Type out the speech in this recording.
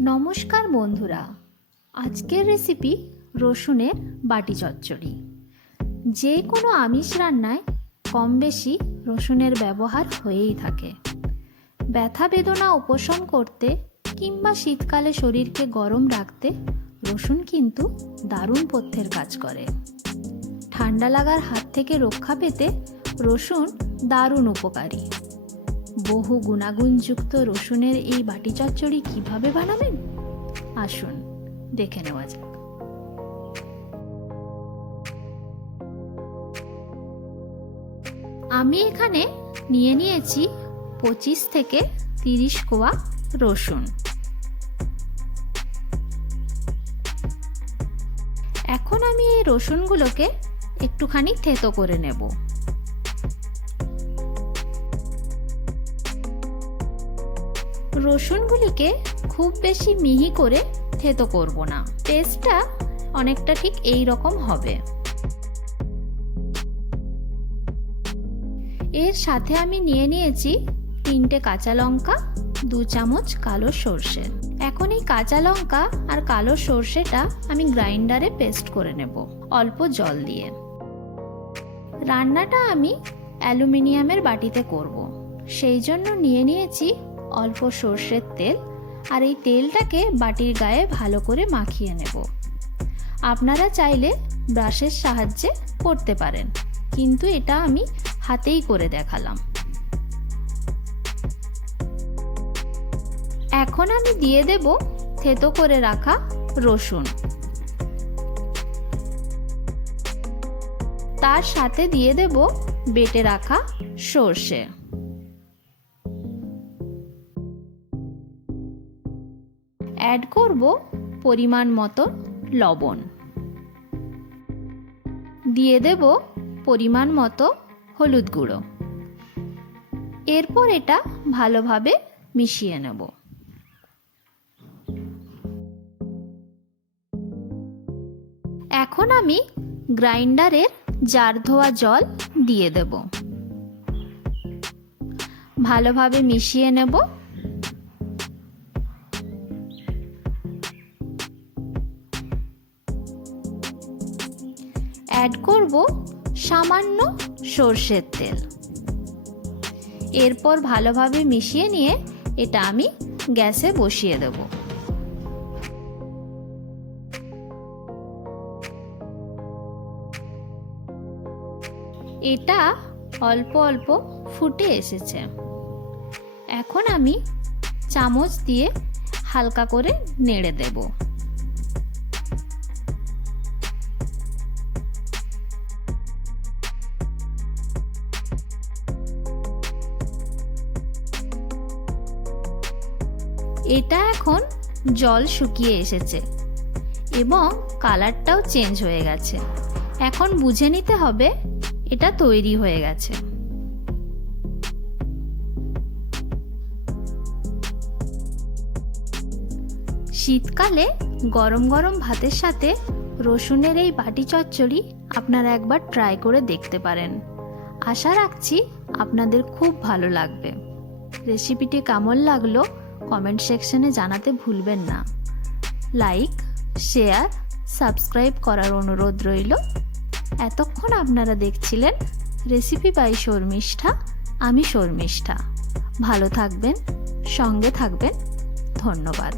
নমস্কার বন্ধুরা, আজকের রেসিপি রসুনের বাটি চচ্চড়ি। যে কোনো আমিষ রান্নায় কম বেশি রসুনের ব্যবহার হয়েই থাকে। ব্যথা বেদনা উপশম করতে কিংবা শীতকালে শরীরকে গরম রাখতে রসুন কিন্তু দারুণ পথ্যের কাজ করে। ঠান্ডা লাগার হাত থেকে রক্ষা পেতে রসুন দারুণ উপকারী। বহু গুণাগুণযুক্ত রসুনের এই বাটি চচ্চড়ি কিভাবে বানাবেন আসুন দেখে নেওয়া যাক। আমি এখানে নিয়ে নিয়েছি 25 থেকে 30 কোয়া রসুন। এখন আমি এই রসুনগুলোকে একটুখানি থেতো করে নেব। রসুনগুলিকে খুব বেশি মিহি করে থেতো করব না, টেস্টটা অনেকটা ঠিক এই রকম হবে। এর সাথে আমি নিয়ে নিয়েছি 3টে কাঁচা লঙ্কা, 2 চামচ কালো সর্ষে। এখন এই কাঁচা লঙ্কা আর কালো সর্ষেটা আমি গ্রাইন্ডারে পেস্ট করে নেব অল্প জল দিয়ে। রান্নাটা আমি অ্যালুমিনিয়ামের বাটিতে করব, সেই জন্য নিয়ে নিয়েছি অল্প সর্ষের তেল, আর এই তেলটাকে বাটির গায়ে ভালো করে মাখিয়ে নেব। আপনারা চাইলে ব্রাশের সাহায্যে করতে পারেন, কিন্তু এটা আমি হাতেই করে দেখালাম। এখন আমি দিয়ে দেব থেতো করে রাখা রসুন, তার সাথে দিয়ে দেব বেটে রাখা সর্ষে। অ্যাড করব পরিমাণ মতো লবণ, দিয়ে দেব পরিমাণ মতো হলুদ গুঁড়ো। এরপর এটা ভালোভাবে মিশিয়ে নেব। এখন আমি গ্রাইন্ডারের জার ধোয়া জল দিয়ে দেব, ভালোভাবে মিশিয়ে নেব। অ্যাড করব সামান্য সর্ষের তেল। এরপর ভালোভাবে মিশিয়ে নিয়ে এটা আমি গ্যাসে বসিয়ে দেব। এটা অল্প অল্প ফুটে এসেছে। এখন আমি চামচ দিয়ে হালকা করে নেড়ে দেব। এটা এখন জল শুকিয়ে এসেছে এবং কালারটাও চেঞ্জ হয়ে গেছে। এখন বুঝে নিতে হবে এটা তৈরি হয়ে গেছে। শীতকালে গরম গরম ভাতের সাথে রসুনের এই বাটি চচ্চড়ি আপনারা একবার ট্রাই করে দেখতে পারেন। আশা রাখছি আপনাদের খুব ভালো লাগবে। রেসিপিটি কেমন লাগলো কমেন্ট সেকশনে জানাতে ভুলবেন না। লাইক, শেয়ার, সাবস্ক্রাইব করার অনুরোধ রইল। এতক্ষণ আপনারা দেখছিলেন রেসিপি বাই শর্মিষ্ঠা। আমি শর্মিষ্ঠা। ভালো থাকবেন, সঙ্গে থাকবেন। ধন্যবাদ।